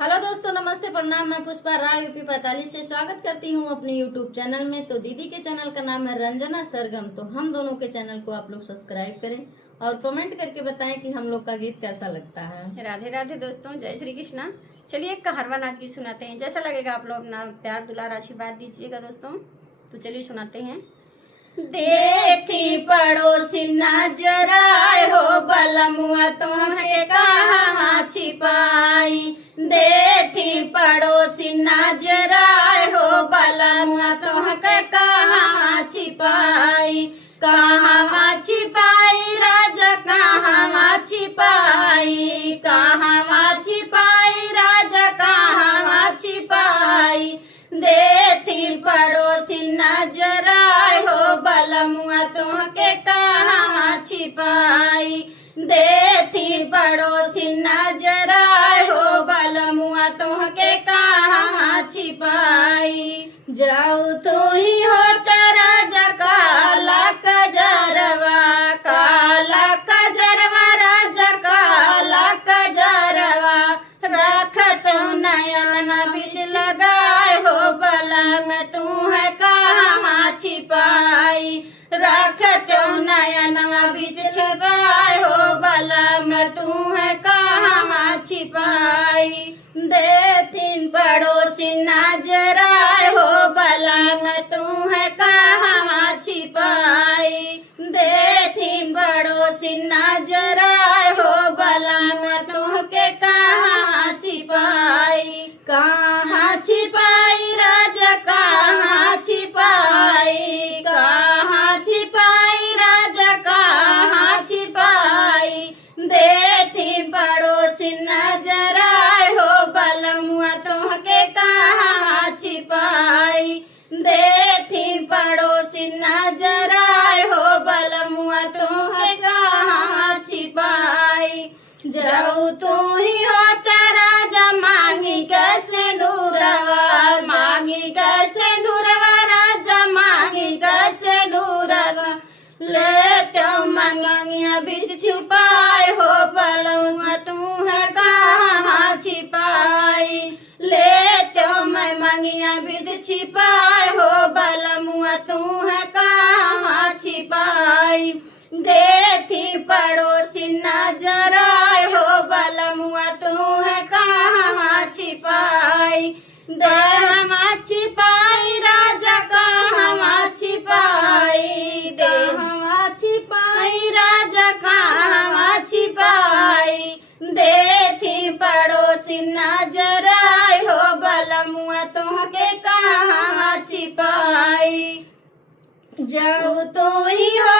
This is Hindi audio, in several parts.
हेलो दोस्तों, नमस्ते, प्रणाम। मैं पुष्पा राव यूपी 45 से स्वागत करती हूँ अपने यूट्यूब चैनल में। तो दीदी के चैनल का नाम है रंजना सरगम। तो हम दोनों के चैनल को आप लोग सब्सक्राइब करें और कमेंट करके बताएं कि हम लोग का गीत कैसा लगता है। राधे राधे दोस्तों, जय श्री कृष्णा। चलिए एक कहरवा नाच की सुनाते हैं। जैसा लगेगा आप लोग अपना प्यार दुलार आशीर्वाद दीजिएगा दोस्तों। तो चलिए सुनाते हैं। देखी पड़ोसी नजराए हो बलमुआ तुम्हें कहाँ छिपाई। देखी पड़ोसी नजराए हो बलमुआ तुम्हें कहाँ छिपाई। कहाँ छिपाई राजा कहाँ छिपाई। कहाँ छिपाई राजा कहाँ छिपाई। देती पड़ोसी नजराए हो बलमुआ तुमके कहाँ छिपाई। देती पड़ोसी नजराए हो बलमुआ तुमके कहाँ छिपाई। जाऊ तू ही हो तेरा काला कजरवा। काला कजरवा राजा काला कजरवा। रखत नयन बीच लगाए हो बलम तू है कहाँ छिपाई। रखत नयन बीच लगाए हो बलम तू है कहाँ छिपाई। देतीन पड़ोसी नजराए हो बलम तू है कहाँ छिपाई। देतीन पड़ोसी नजराए हो बलम तू के कहाँ छिपाई। कहाँ छिपाई राजा कहाँ छिपाई। कहाँ छिपाई राजा कहाँ छिपाई। देतीन पड़ोसी नजराए हो बलमुआ तुमके कहाँ छिपाई। देतीन पड़ोसी नजराए हो बलमुआ तुमके कहाँ छिपाई। जाऊ तू ही हो राजा मांगी कैसे दूरवा। मांगी कैसे दूरवा राजा मांगी कैसे दूरवा। ले तो मंगिया बीच छुपाए हो बलमुआ तू है कहाँ छिपाई। ले तो मैं मंगिया बीच छिपाए हो बलमुआ तू है कहाँ छिपाई। देती पड़ोसी नजराए हो बलमुआ तू है कहाँ छिपाई। कहाँ छिपाई राजा कहाँ छिपाई। कहाँ छिपाई राजा कहाँ छिपाई। देती पड़ोसी नजराए हो बलमुआ तुमके कहाँ छिपाई। जाऊ तू ही हो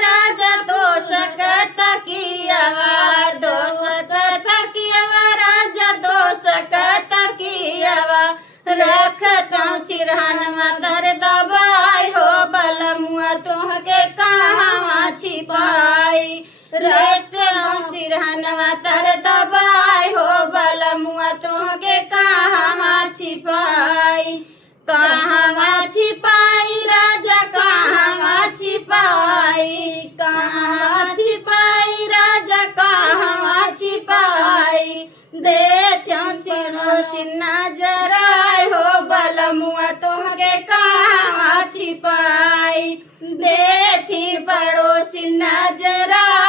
राजा तो सकत कियावा। दो सकत कियावा राजा दो सकत कियावा। रखता सिरहनवा दर दबाई हो बलमुआ तुमके कहाँ छिपाई। रखता सिरहनवा तर दबाई हो बलमुआ तुमके कहाँ छिपाई। कहाँ छिपाई राजा कहाँ छिपाई। कहाँ छिपाई राजा कहाँ छिपाई। देत्यों सिरोसी नजराए हो बलमुआ तुमके कहाँ छिपाई। देती पड़ोसी नजराए